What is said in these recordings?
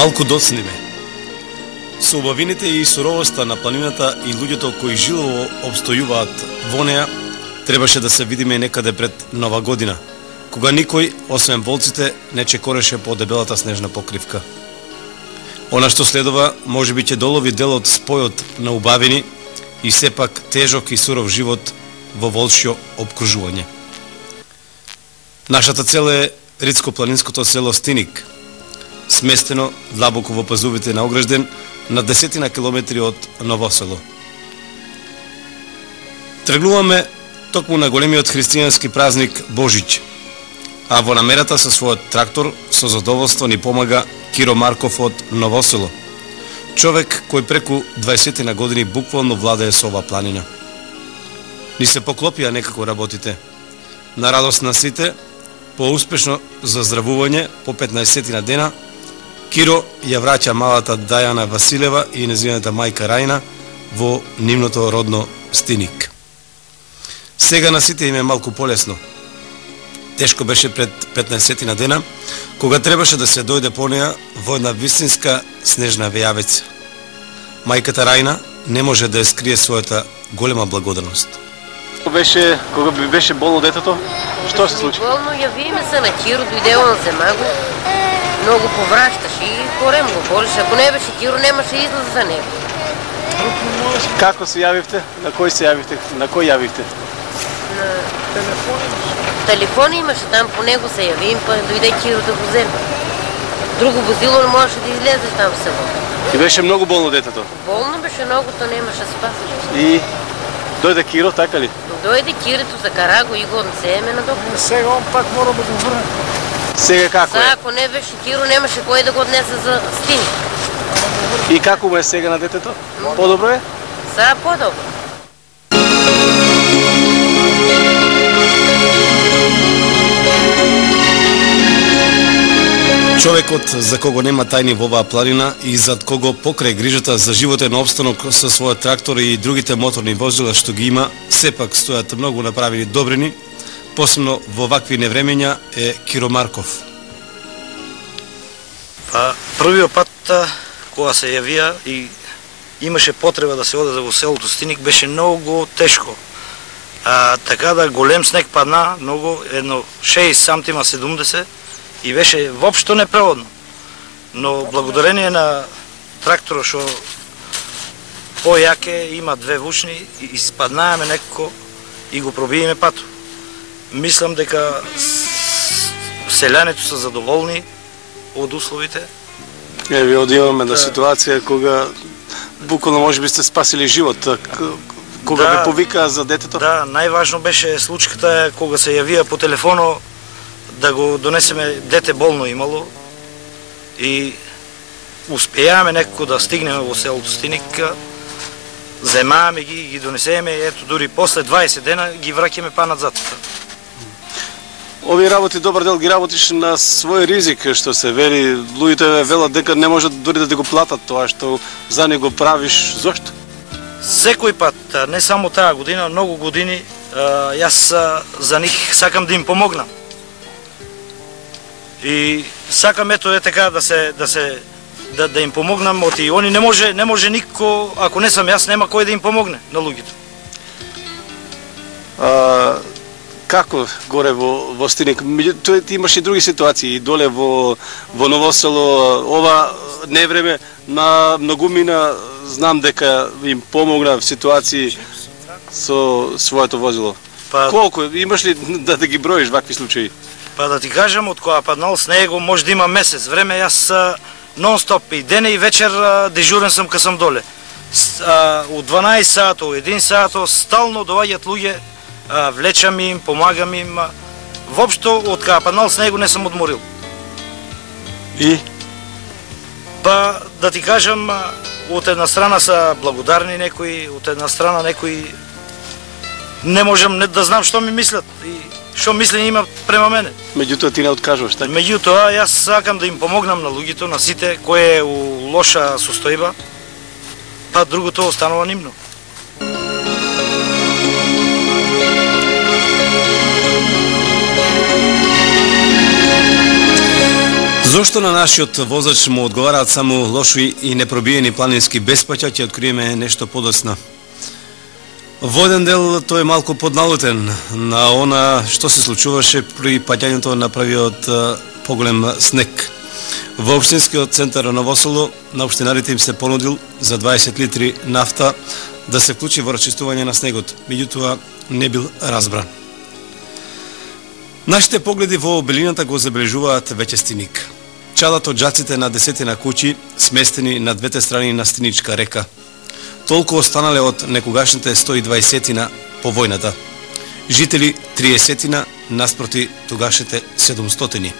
Малку доцниме. Со убавините и суровоста на планината и луѓето кои жилово обстојуваат во неа, требаше да се видиме некаде пред Нова година, кога никој, освен волците, не чекореше по дебелата снежна покривка. Она што следува, може би ќе долови дел од спојот на убавини и сепак тежок и суров живот во волшјо обкружување. Нашата цел е ридско-планинското село Стиник, сместено длабоко во пазувите на Огражден, на 10 километри од Ново село. Тргнуваме токму на големиот христијански празник Божиќ, а во намерата со својот трактор со задоволство ни помага Киро Марков од Ново село, човек кој преку 20 години буквално владее со ова планина. Ни се поклопија некако работите. На радост на сите, по-успешно заздравување по 15 дена, Киро ја враќа малата Дајана Василева и нејзината мајка Рајна во нивното родно Стиник. Сега на сите им е малку полесно. Тешко беше пред 15 дена, кога требаше да се дојде по неа во една вистинска снежна вејавица. Мајката Рајна не може да ја скрие својата голема благодарност. Кога беше болно детето, што се случи? Болно јавиме се на Киро, дојде он зема го. Много повращаш и корем го болиш. Ако не беше Киро, немаше излаз за него. Како се јавивте? На кој се јавивте? На кој јавивте? На телефон имаше, там по него се јавим, па дојде Киро да го вземе. Друго возило не можеше да излезеш там в село. И беше многу болно детето? Болно беше много, то немаше спас. И дојде Киро, така ли? Дојде Кирито, закара го и го однесеме на доктор. Сега он пак мора да го врне. Сега како е? Ако не беше Киро, немаше кој да го однесе за Стиник. И како му е сега на детето? Подобро е? Сега подобро. Човекот за кого нема тајни во оваа планина и зад кого покрај грижата за животен опстанок со својот трактор и другите моторни возила што ги има, сепак стојат многу направени добрини, посебно во вакви невремења е Киро Марков. Па, првиот пат кога се јавија и имаше потреба да се оде во селото Стиник, беше многу тешко. Така да голем снег падна, многу, едно 6 сантима 70, и беше воопшто непреводно. Но благодарение на тракторот што појаке, има две вучни, и спаднаеме некако и го пробиеме патот. Мислам дека селјаните се задоволни од условите. Ви одиваме на ситуација кога буквално може би сте спасили живот, кога ви повикаа за детето? Да, најважно беше случката кога се јавија по телефоно да го донесеме, дете болно имало и успеаваме некако да стигнеме во селото Стиник, земааме ги донесеме, ето дури после 20 дена ги враќаме па назад. Овие работи добар дел ги работиш на свој ризик, што се вели, луѓето велат дека не можат дури да го платат тоа што за него правиш. Зошто? Секој пат, не само таа година, многу години, јас за нив сакам да им помогнам. И сакам ето е така да им помогнам, оти они не може нико, ако не сам јас, нема кој да им помогне на луѓето. Како горе во Стиник? Ти имаш и други ситуации, и доле во Ново село, ова невреме на многумина, знам дека им помогна в ситуации со своето возило. Колку имаш ли да ги броиш вакви случаи? Па да ти кажам, од кога паднал снего, може да има месец време, јас нон-стоп и дене и вечер дежурен сам кога сам доле. Од 12 сато, 1 сато, стално доаѓаат луѓе, влечам им, помагам им. Воопшто, од кога паднал снего, не сам одморил. И? Па, да ти кажам, од една страна са благодарни некои, од една страна некои не можам да знам што ми мислат и што мислење има према мене. Меѓутоа ти не откажуваш, така? Меѓутоа, јас сакам да им помогнам на луѓето, на сите, кои е у лоша состојба, па другото останува нивно. Зошто на нашиот возач му одговараат само лоши и непробиени планински безпаќа, ќе откриеме нешто подоцна. Во еден дел тој е малку подналутен на она што се случуваше при паѓањето на првиот поголем снег. Во општинскиот центар на Новосело на општинарите им се понудил за 20 литри нафта да се вклучи во расчистување на снегот, меѓутоа не бил разбран. Нашите погледи во белината го забележуваат веќе стиник. Чадат од џаците на десетина куќи сместени на двете страни на стиничка река. Толку останале од некогашните 120-тина по војната. Жители 30-тина наспроти тогашните 700-тини.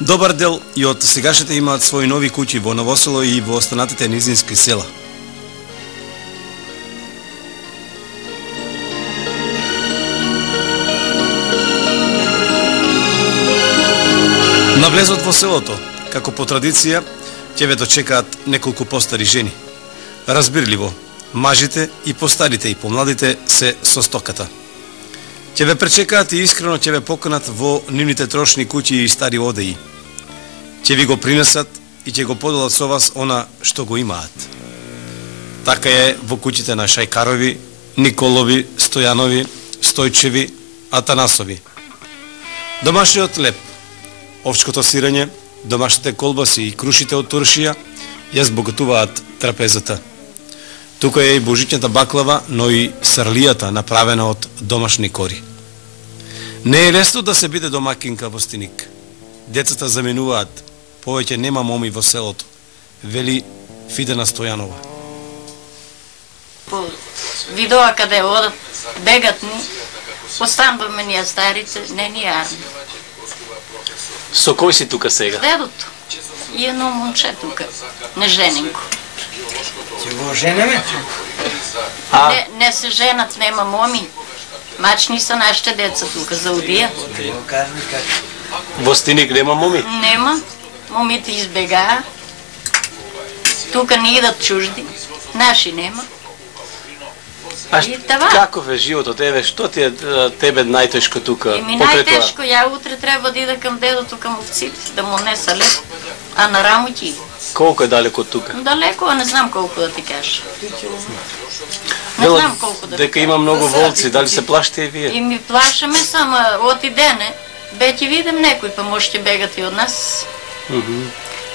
Добар дел и од сегашните имаат своји нови куќи во Новосело и во останатите низински села. На влезот во селото, како по традиција, ќе ве дочекаат неколку постари жени. Разбирливо, мажите и постарите и помладите се со стоката. Ќе ве пречекаат и искрено ќе ве поканат во нивните трошни куќи и стари одеи. Ќе ви го принесат и ќе го поделат со вас она што го имаат. Така е во куќите на Шајкарови, Николови, Стојанови, Стојчеви, Атанасови. Домашниот леп, овчкото сирење, домашните колбаси и крушите од туршија ја збогатуваат трапезата. Тука е и божичната баклава, но и сарлијата направена од домашни кори. Не е лесно да се биде домакинка во Стиник. Децата заменуваат, повеќе нема моми во селото, вели Фидена Стојанова. По видоа каде одат, бегат ни, остануваме ние старите, не ни арми. Со кој си тука сега? Дедото. И едно момче тука, нежененко. Ќе го женеме? Не се женат, нема моми. Мачни са нашите деца тука за удија. Во Стиник нема моми? Нема. Момите избегаа. Тука не идат чужди. Наши нема. А И това. каков е животот? Еве, што ти е тебе најтешко тука? Еми покрај тоа? најтешко, ја утре треба да ида към дедото, към овците, да му неса леп, а на рамо ќе иде. Колку е далеко од тука? Далеко, а не знам колко да ти кажа. Не Велат знам колко да ти дека кажа. има многу волци, дали се плашите и вие? И ми плашаме само оти дене. Бе ќе видим некој, па може ќе бегат и од нас.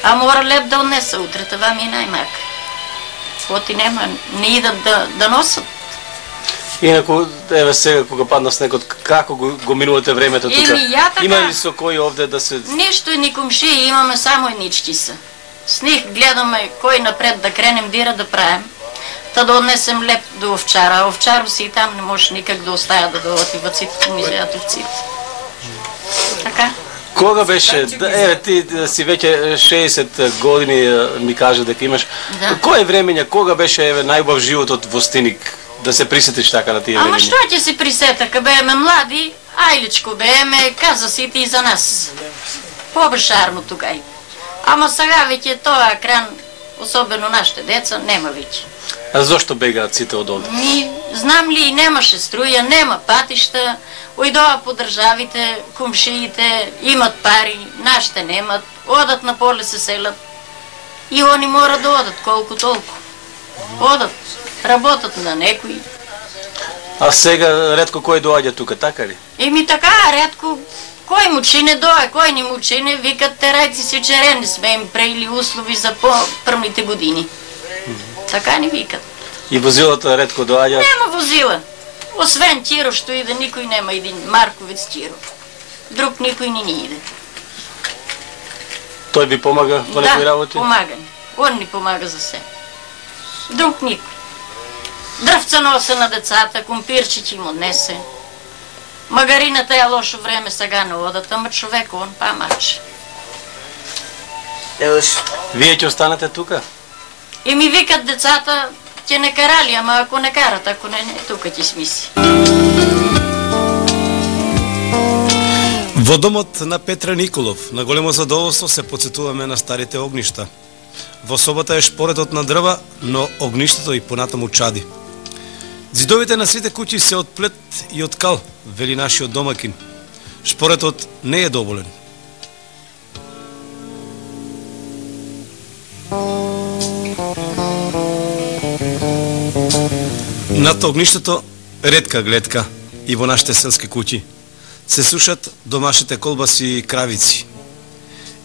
А мора леп да однеса утре, това ми е најмака. Оти нема, не идат да носат. Инаку, еве сега кога падна снегот, како го минувате времето тука? Еми, ја така. Има ли со кој овде да се... Нешто и ни комшии, имаме само еднички са. С них гледаме кој напред да кренем дира да правим. Та да однесем леп до овчара, а овчаро си и там не може никак да оставя да дойдат и ваците ми изядат овците. Така. Кога беше, еве ти си веќе 60 години ми кажа дека имаш. Да. Кој времења, кога беше еве најубав животот во Стиник? Да се присетиш така на тие Ама времења? што ќе се присета, ка бееме млади, ајличко бееме, каза си ти и за нас. Побешарно тугај. Ама сега веќе тоа кран, особено нашите деца, нема веќе. А зошто бегаат сите од овде? Знам ли, немаше струја, нема патишта, ојдоа по државите, комшиите, имат пари, нашите немат, одат на поле се селат. И они мора да одат колку толку. Одат, работат на некои. А сега ретко кој доаѓа тука, така ли? Еми така, редко, кој му чине дое, кој не му чине, викат терајци си черени сме им преили услови за по-првните години. Така ни викат. И возилата ретко доаѓа? Нема возила. Освен Тиро, што иде, никој нема един Марковец Тиро. Друг никој не ни иде. Тој ви помага во некои работи? Да, помага ни. Он ни помага за се. Друг никој. Дрвца носе на децата, компирче ќе им однесе. Магарината е лошо време сега не одат, ама човек, он па маче. Вие ќе останете тука? И ми викат децата, ќе не карали, ама ако не карат, ако не, тука ќе смиси. Во домот на Петра Николов, на големо задоволство се подсетуваме на старите огништа. Во собата е шпоретот на дрва, но огништето и понатаму чади. Зидовите на сите куќи се од плет и од кал, вели нашиот домакин. Шпоретот не е доволен. Над огништето ретка гледка и во нашите селски куќи се сушат домашните колбаси и кравици.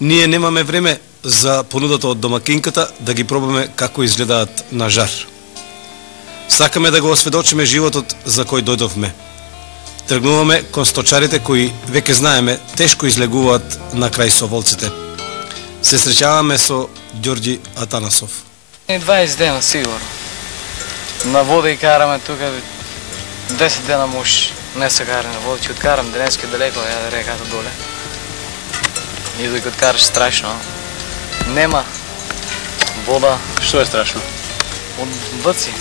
Ние немаме време за понудата од домакинката да ги пробаме како изгледаат на жар. Сакаме да го осведочиме животот за кој дојдовме. Тргнуваме кон сточарите кои веќе знаеме тешко излегуваат на крај со волците. Се среќаваме со Ѓорѓи Атанасов. 20 дена сигурно. На вода и караме тука 10 дена може не се кара на вода, че откарам денеска далеко, ја реката доле. И докато караш страшно. Нема вода. Што е страшно? Од бъци.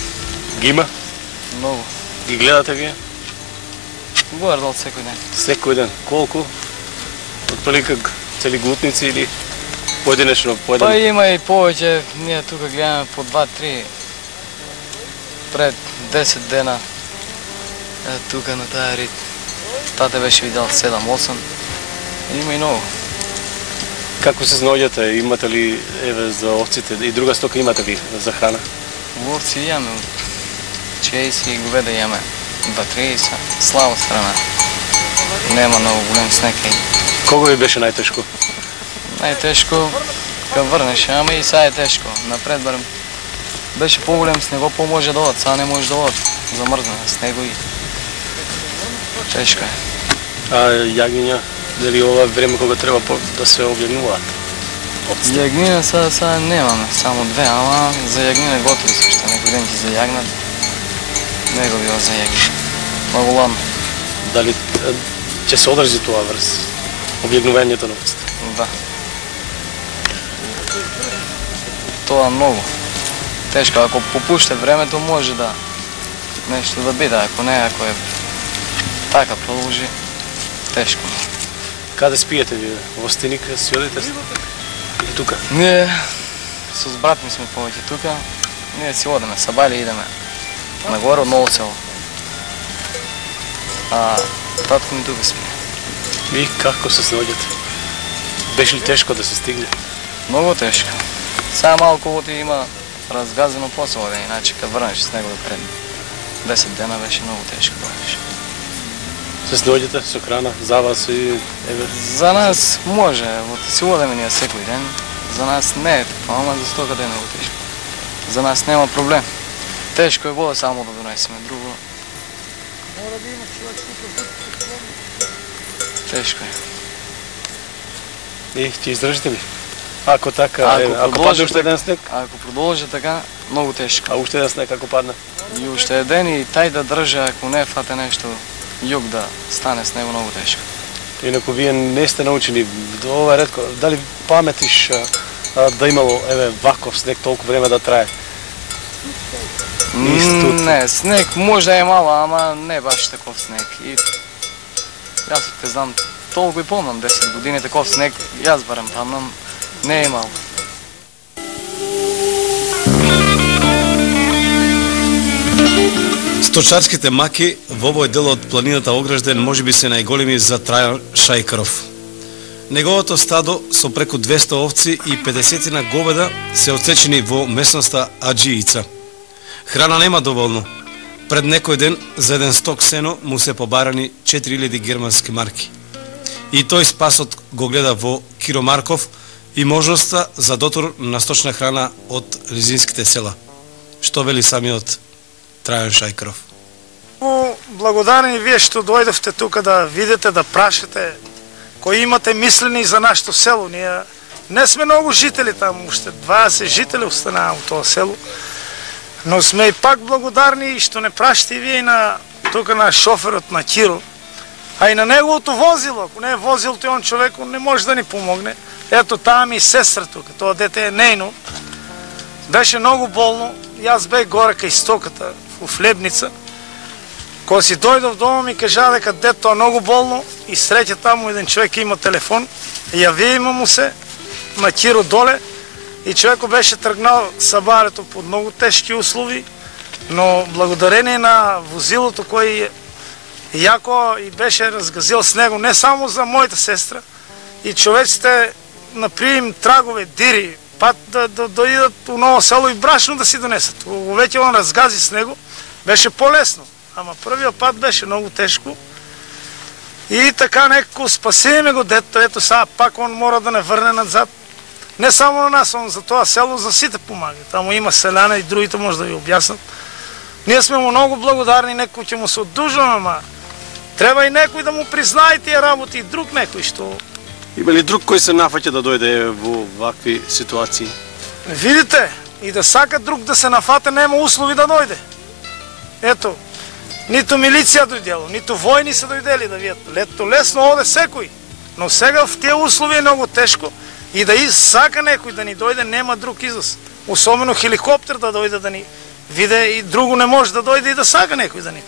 Ги има? Много. Ги гледате вие? Горе-долу секој ден. Секој ден. Колку? Отприлика цели глутници или поединечно? Па има и повеќе. Ние тука гледаме по 2-3. Пред 10 дена тука на тая рит. Тате беше видял 7-8. Има и много. Како се наоѓате? Имате ли за овците и друга стока имате ли за храна? Овци имаме. Чејси и говеда имаме. Батреи са. Слава страна. Нема много голем снег. Кога ви беше најтешко? Најтешко кога врнеш, ама и сега е тешко. Напред барем. Беше по-голем снего, по-може да одат. Сега не може да одат. Замрзна снего и тешко е. А јагниња? Дали ова време кога треба да се облегнуваат? Јагнина сега немаме, само 2, ама за јагнина готови се, што некој ден ќе зајагнат. Не го било за јагнина. Много ладно. Дали ќе се одржи тоа врз облегнувањето на овците? Да. Тоа многу. Тешко, ако попуште времето може да нешто да биде, ако не, ако е така продолжи, тешко. Каде спиете вие? Во Стеник си одите? Или тука? Ние с брат ми сме повеќе тука. Ние си одеме, са бали идеме нагоре од Ново село. А татко ми тука спие. И како се снаоѓате? Беше ли тешко да се стигне? Много тешко. Сега малко води има разгазено после вода, иначе kad врнеш с него пред 10 дена беше много тешко. Се снаоѓате со храна за вас и За нас може, вот си одеме ние секој ден. За нас не е така, ама за стоката е много тешко. За нас нема проблем. Тешко е вода само да донесеме друго. Тешко е. И ќе издржите ли? Ако така, ако падне уште еден снег? Ако продолжи така, много тешко. А уште еден снег ако падне? И уште еден и тај да држа, ако не фате нешто југ да стане с него много тешко. Инако вие не сте научени, ова е ретко, дали паметиш да имало ваков снег толку време да трае? Не, снег може да е мало, ама не баш таков снег. И јас те знам, толку и помнам 10 години таков снег, јас барем памнам, не е имало. Сточарските маки во овој дел од планината Огражден можеби се најголеми за Трајан Шајкаров. Неговото стадо со преку 200 овци и 50 на говеда се отсечени во местноста Аџиица. Храна нема доволно. Пред некој ден за еден сток сено му се побарани 4000 германски марки. И тој спасот го гледа во Киро Марков и можноста за дотор на сточна храна од лизинските села. Што вели самиот Трајан Шајкаров? Благодарни вие што дојдовте тука да видите, да прашате, кои имате мислени за нашето село. Ние не сме многу жители таму, уште 20 жители останаа во тоа село. Но сме и пак благодарни што не прашате и вие на тука на шоферот на Киро, а и на неговото возило. Ако не е возилото и он човек, он не може да ни помогне. Ето таа ми сестра тука, тоа дете е нејно. Беше многу болно. Јас бех горе кај стоката во Флебница. Кога си дојдов дома ми кажа дека детето е многу болно и среќа таму еден човек има телефон. Јавима му се на Киро доле и човекот беше тргнал сабарето под многу тешки услови, но благодарение на возилото кој јако и беше разгазил с него не само за мојата сестра, и човеците наприем трагове, дири, пат да доидат у Ново село и брашно да си донесат. Веќе он разгази с него, Беше по-лесно, ама първия път беше много тежко. И така некако спасиме го дето, ето сега пак он мора да не върне назад. Не само на нас, он за това село, за сите помага. Там има селяна и другите може да ви обяснат. Ние сме му много благодарни, некои ќе му се отдужваме, ама трябва и некои да му признае тия работи, и друг некои, що... Има ли друг кој се нафаќа да дојде во вакви ситуации? Видите, и да сака друг да се нафате, нема услови да дойде. Ето, нито милиция дойдело, нито војни са дойдели да видят. Лесно оде секој, но сега в тия услови е много тежко и да сака некој да ни дойде, нема друг излаз. Особено хеликоптер да дойде да ни виде и друго не може да дойде и да сака некој да ни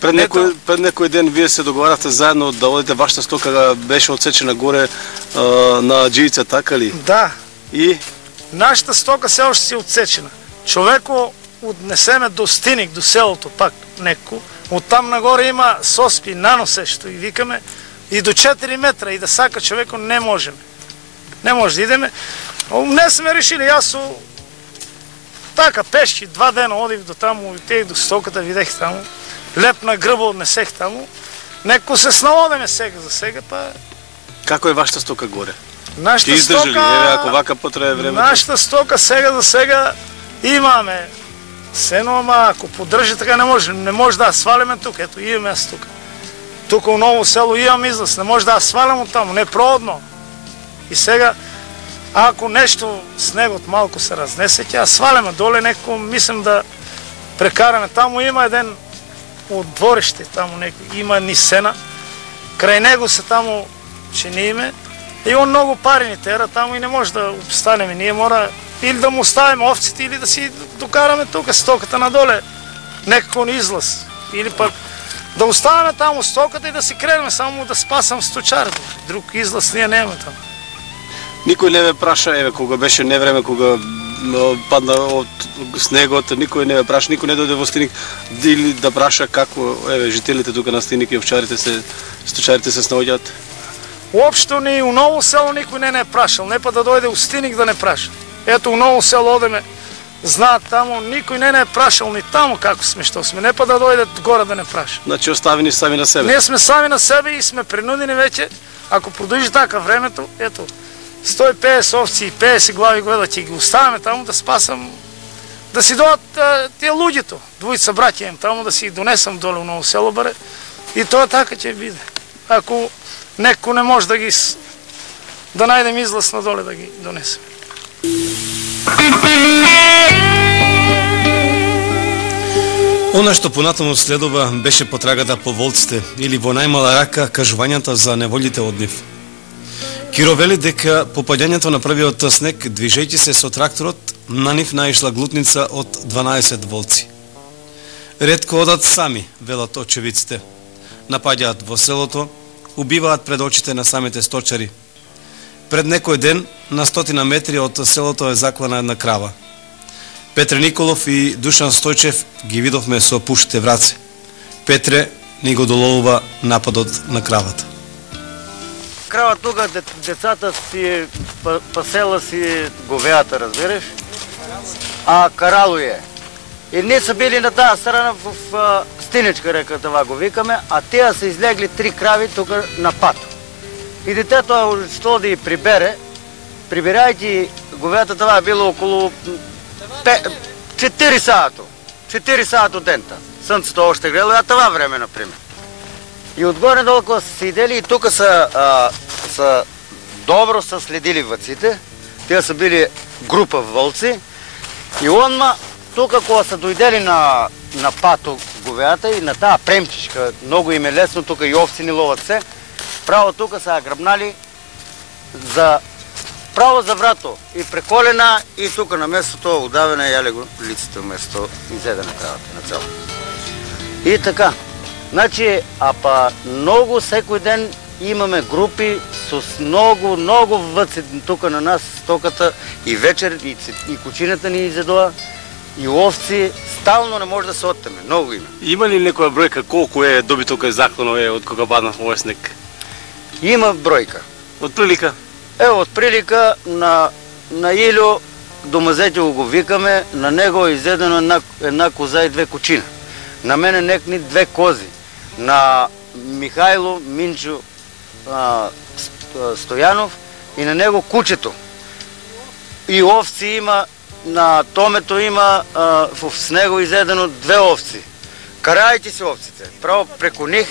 помогне. Пред некој ден вие се договарате заедно да одите, вашата стока беше отсечена горе на Дживица, така ли? Да. И? Нашата стока все още си отсечена. Човеко отнесеме до Стиник, до селото пак неко. Оттам нагоре има соспи, наносещо и викаме и до 4 метра и да сака човеко не можем. Не може да идеме. Не сме решили, аз така пешки, 2 дена одих до таму, отидех до стоката, видех таму. Лепна гръба отнесех таму. Неко се сналодеме сега за сега, па... Како е вашата стока горе? Нашата издържали, стока... ако вака потребе времето? Нашата стока сега за сега имаме сено, ама ако поддържи така не може. Не може да свалиме тук. Ето имаме аз тук. Тук в Ново село имам излаз. Не може да свалям от там. Не проводно. И сега, ако нещо снегот малко се разнесе, тя сваляме доле неко, мислим да прекараме. Тамо има един от дворище, тамо некој, има ни сена. Край него се тамо чиниме. И он много пари ни тера, тамо и не може да обстанеме. Ние мора или да му оставим овците, или да си докараме тук стоката надоле. Некакъв излаз. Или пък да оставяме тамо стоката и да си кrenеме, само да спасам сточарето. Друг излаз ние нямаме там. Никой не ме праша, кога беше невреме, кога падна од снегот, никой не ме праша, никой не дојде во Стиник или да праша како жителите тука на Стиник и овчарите сточарите се снаоѓаат. Уопшто ни у Ново село никой не е прашал, не па да дојде у Стиник да не праша. Ето у Ново село одеме, знаат тамо, никой не е прашал ни тамо како сме, што сме, не па да дојде горе да не праша. Значи оставени сами на себе? Ние сме сами на себе и сме принудени вече, ако продължи така времето, ето, 150 овци и 50 глави горе да ти ги оставяме тамо да спасам, да си дойдат тия луѓето, двојца браќа им тамо, да си ги донесам доле у Ново село баре и тоа така ќе биде. Ако некој не може да најдем излаз надоле да ги донесем. Она што понатаму следува беше потрагата по волците или во најмала рака кажувањата за неволите од нив. Киро вели дека по паѓањето на првиот снег, движејќи се со тракторот, на нив наишла глутница од 12 волци. Ретко одат сами, велат очевиците. Напаѓаат во селото, убиваат пред очите на самите сточари. Пред некој ден, на 100 метри од селото е заклана една крава. Петре Николов и Душан Стојчев ги видовме со пушите в раце. Петре ни го доловува нападот на кравата. Крава тука, децата си, пасела си говеата, разбираш? А карало е. И ние са били на тази страна в Стиничка река, това го викаме, а тия са излегли 3 крави тук на пат. И детето, що да ги прибере, прибирайки говеята, това е било около 4 сато. 4 сато дента. Слънцето още грело, а това време, например. И отгоре долу са седели и тук са добро са следили въците. Те са били група вълци. И онма, тук кога са дойдели на пато говеята и на тази премчичка, много им е лесно, тук и овци ни ловат се, право тук са гръбнали право за врато и преколена и тук на местото удавена яли го лицето вместо изедена кравата на цяло. И така. Значи, много всеки ден имаме групи с много въци тук на нас, стоката и вечер, и кучината ни изедоа, и овци, стално не може да се оттеме, много има. Има ли некоја бројка колку е добитока и заклано од кога падна овој снег? Има бројка. Од прилика? От прилика на Илю до Мазетево го викаме, на него е изедено една коза и 2 кучина. на мене некни 2 кози, на Михайло Минчо Стоянов и на него кучето. И овци има, на Томето има с него изедено 2 овци. Карайте си овците. Право преконих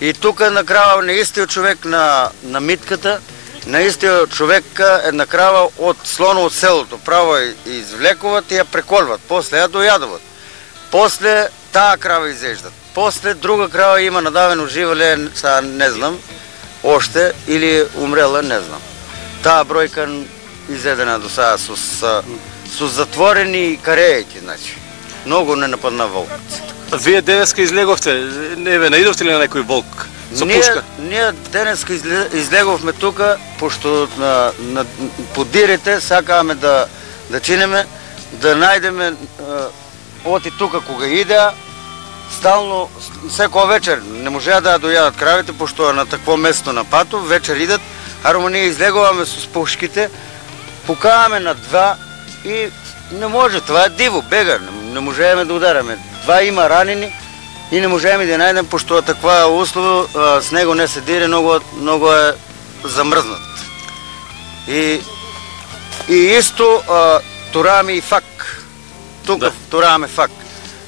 и тук накрава наистина човек на митката, наистина човек една крава от слона от селото. Право извлекуват и я преколват. После я доядуват. После тая крава изеждат. После друга крава има надавено жива ли, не знам, още или умрела, не знам. Тая бройка изедена до сега с затворени карејки, значи. Много не нападна волк. Вие денеска излеговте, наидовте ли на некој волк со пушка? Ние денеска излеговме тука, пошто подирите сакаме да чинеме, да најдеме оти тука кога идеа, стално, секоја вечер не можеа да дојадат кравите, пошто на такво место на пато, вечер идат, арома ние излеговаме с пушките, пукаваме на 2 и не може, това е диво, бега, не можеме да удараме. 2 има ранени и не можеме да најдем, пошто таква услова, с него не се дире, много е замрзнат. И исто тураме и фак. Тука тураме фак.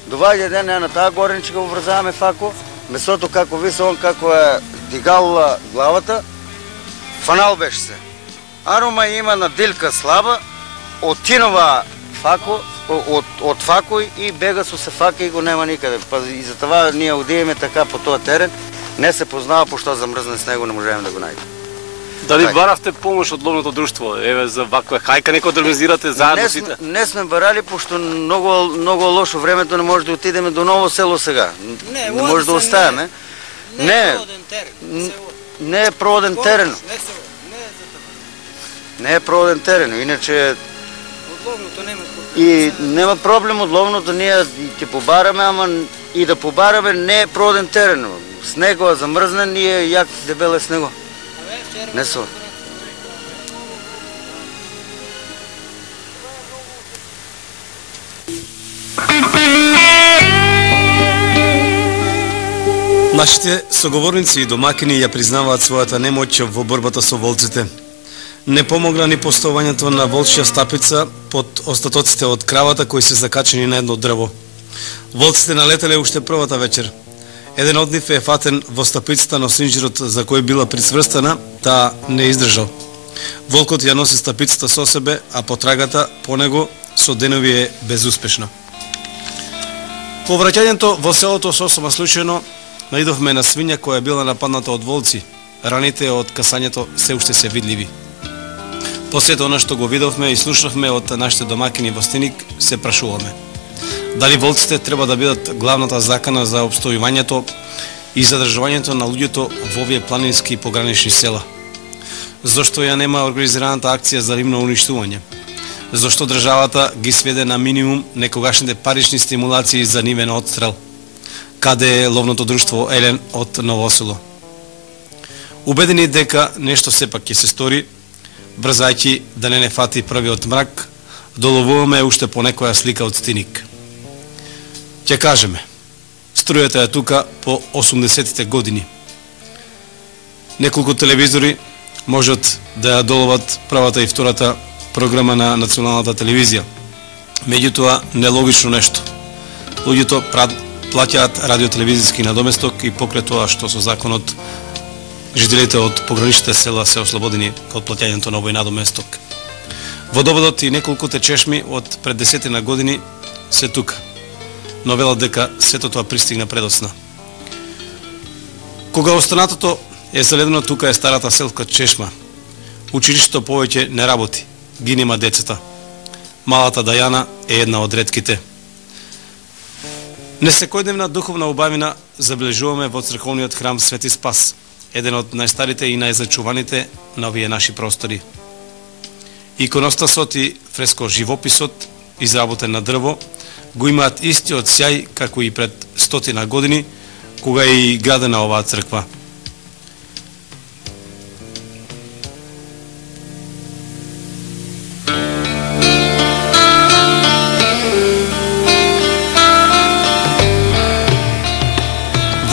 Доваѓа ден на таа горенчика уврзаваме фако, месото како висе, он како е дигал главата, фанал беше се. Арома има надилка слаба, отинова фако, от фако и бега со се фака и го нема никаде. И затова ние одиеме така по този терен, не се познава пошто замрзне с него, не можеме да го најдем. Дали баравте помош од ловното друштво? Еве за ваква хајка некој да организирате заедно сите? Не сме барали, пошто много лошо времето, не може да отидеме до Ново село сега. Не може да оставяме. Не е проводен терен. Не е проводен терен, иначе и нема проблем од ловното, ние ќе побараме, ама и да побараме не е проводен терен. Снего е замрзнен и е як дебел е снего. Не со. Нашите соговорници и домакини ја признаваат својата немоќ во борбата со волците. Не помогна ни поставувањето на волчја стапица под остатоците од кравата кои се закачени на едно дрво. Волците налетеле уште првата вечер. Еден од нив е фатен во стапицата, но синџирот за кој била присврстана, таа не издржал. Волкот ја носи стапицата со себе, а потрагата по него со денови е безуспешна. По враќањето во селото сосема случајно наидовме на свиња која била нападната од волци. Раните од касањето се уште се видливи. После тоа што го видовме и слушнавме од нашите домакини во Стиник, се прашуваме. Дали волците треба да бидат главната закана за опстојувањето и задржувањето на луѓето во овие планински и погранични села? Зошто ја нема организираната акција за ривно уништување? Зошто државата ги сведе на минимум некогашните парични стимулации за нивен отстрел? Каде е ловното друштво Елен од Ново село? Убедени дека нешто сепак ќе се стори, брзајќи да не фати првиот мрак, доловуваме уште по некоја слика од Стиник. Ќе кажеме, струјата е тука по 80-тите години. Неколку телевизори можат да ја доловат првата и втората програма на националната телевизија. Меѓутоа, нелогично нешто. Луѓето плаќаат радиотелевизиски надоместок и покрај тоа што со законот жителите од пограничните села се ослободени од плаќањето на овој надоместок. Водоводот и неколкуте чешми од пред 10 години се тука, но велат дека сето тоа пристигна предоцна. Кога останатото е заледено, тука е старата селска чешма. Училиштето повеќе не работи, ги нема децата. Малата Дајана е една од ретките. Несекојдневна духовна убавина забележуваме во црковниот храм Свети Спас, еден од најстарите и најзачуваните на овие наши простори. Иконостасот и фрескоживописот, изработен на дрво, го имаат истиот сјај како и пред 100 години, кога е и градена оваа црква.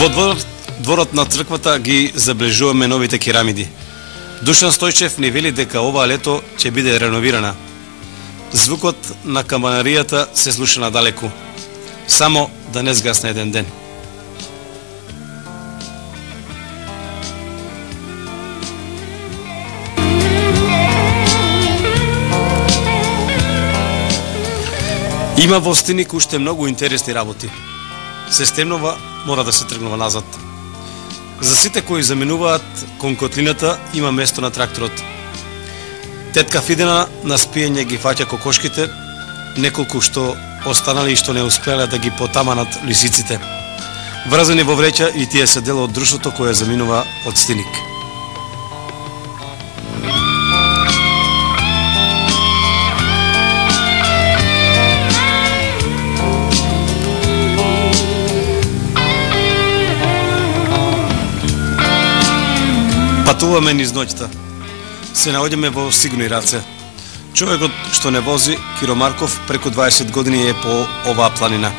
Во дворот на црквата ги заближуваме новите керамиди. Душан Стојчев ни вели дека оваа лето ќе биде реновирана. Звукот на камбанаријата се слуша надалеку. Само да не сгасне еден ден. Има во Стиник уште многу интересни работи. Се стемнува, мора да се тргнува назад. За сите кои заменуваат кон котлината има место на тракторот. Тетка Фидена на спиење ги фаќа кокошките, неколку што останали и што не успеале да ги потаманат лисиците. Врзани во вреќа и тие се дел од друштвото кое заминува од Стиник. Патуваме низ ноќта. Се наоѓаме во сигурни раце. Човекот што не вози, Киро Марков, преку 20 години е по оваа планина.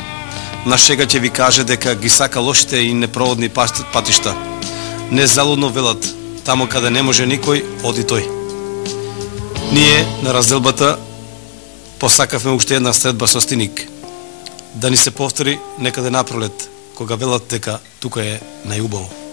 На шега ќе ви каже дека ги сака лошите и непроводни патишта. Незалудно велат, тамо каде не може никој, оди тој. Ние на разделбата посакавме уште една средба со Стиник. Да ни се повтори некаде напролет, кога велат дека тука е најубаво.